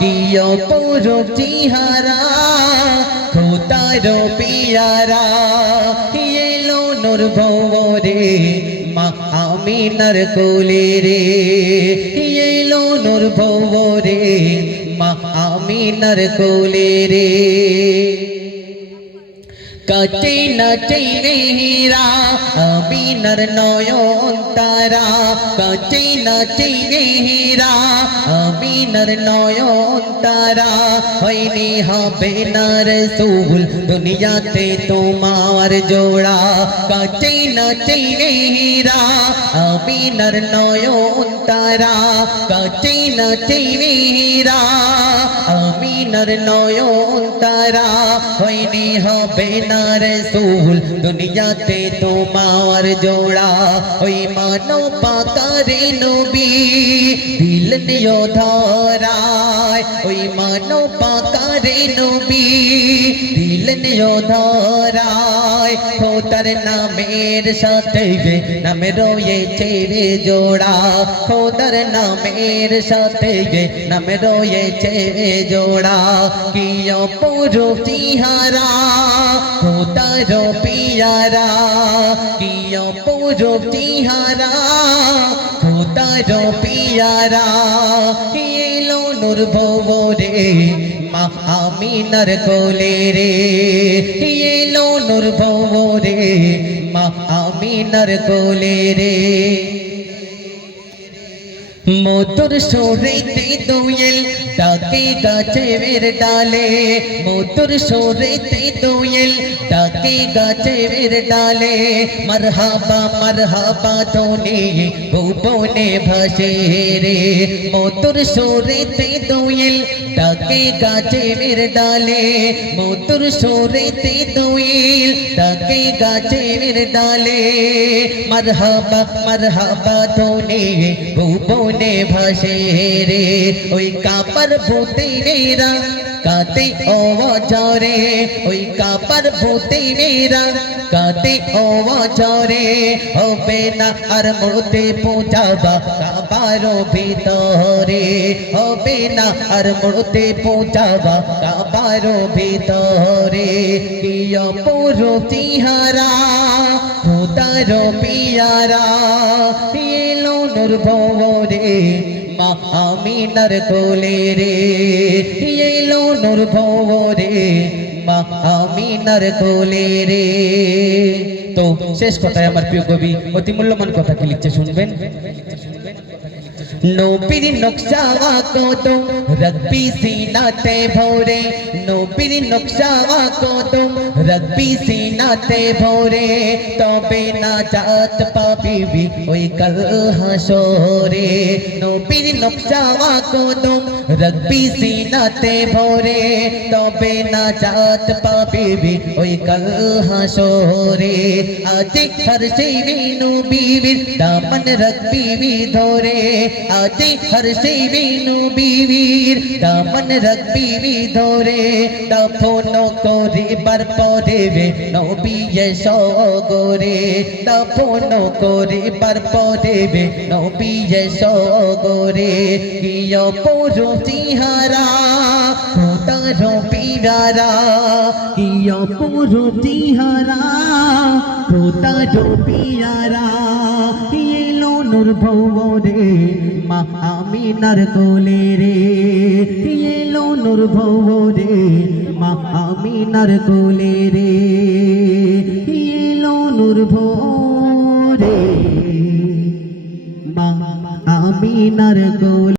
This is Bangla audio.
কিয় পুরো চিহারা খোতার পিয়ারা। এলো নোর ভবরে মা আমিনার কোলে রে। এলো নোর ভবরে মা আমিনার কোলে রে। কাটে নাচে রে হীরা আমিনার নয়ন তারা কাটে নাচে রে হীরা আমিনার নয়ন তারা হইনি হবে না রসুল দুনিয়াতে তোমার জোড়া কাটে নাচে রে হীরা আমিনার নয়ন তারা কাটে নাচে রে হীরা আমিনার নয়ন তারা হয়নি হবে না রসুল দুনিয়াতে তোমার জোড়া ওই মানো পাকারে নবী দিল নিয় ধরায় ওই মানো পাকারে নবী দিল নিয় ধরায় খোদার নামের সাথে নামে রয়েছে রে জোড়া। খোদার নামের সাথে নামে রয়েছে রে জোড়া। কি অপরূপ চেহারা খোদার পিয়ারা। কি অপরূপ চেহারা খোদার পিয়ারা। এলো নূর ভবরে মা আমিনার কোলে রে এলো নূর ভবরে মা আমিনার কোলে রে। মধুর সুরেতে দোয়েল ডাকে গাছের ডালে। মধুর সুরেতে দোয়েল ডাকে গাছের ডালে। মরহাবা মরহাবা তোনে ভুবনে ভাসে রে। মধুর সুরেতে দোয়েল ডাকে গাছের ডালে। মধুর সুরেতে দোয়েল ডাকে গাছের ডালে। মরহাবা মরহাবা তোনে ভুবনে ভাসে রে। ওই কাপর ভূতেরা কাতে জরে ওই কাপর ভূতেরা কাতে জরে হবে না আর মূর্তি পূজাবা কাবারো ভিতরে। হবে না আর মূর্তি পূজাবা কাবারো ভিতরে। কি অপরূপ চেহারা খোদার পিয়ারা, এলো নূর ভবরে মা আমিনার কোলে রে। এলো নূর ভবরে মা আমিনার কোলে রে। তো শেষ কথায় আমার প্রিয় কবি, অতি মূল্যবান কথা কি লিখছে শুনবেন? নবীর নকশা কত, রব্বি সিনাতে ভরে নবীর নকশা কত রব্বি সিনাতে ভরে তবে না জাত পাবিবি ওই কাল হাসরে নবীর নকশা কত রব্বি সিনাতে ভরে তবে না জাত পাবিবি ওই কাল হাসরে আজ হর সেই নবীর দামন রব্বি ধরে আজি হর সেই বিনু বিবির দামন রব্বি ধরে দফন করে বার পরে নবী সগরে। দফন করে বার পরে নবী সগরে। কিয় পুরু চিহারা খুদার পিয়ারা। কিয় পুরু চিহারা খুদার পিয়ারা। এলো নূর ভবরে মা আমিনার কোলে রে। এলো ভৌ রে মা কোলে রে। এলো নূর রে মা আমিনার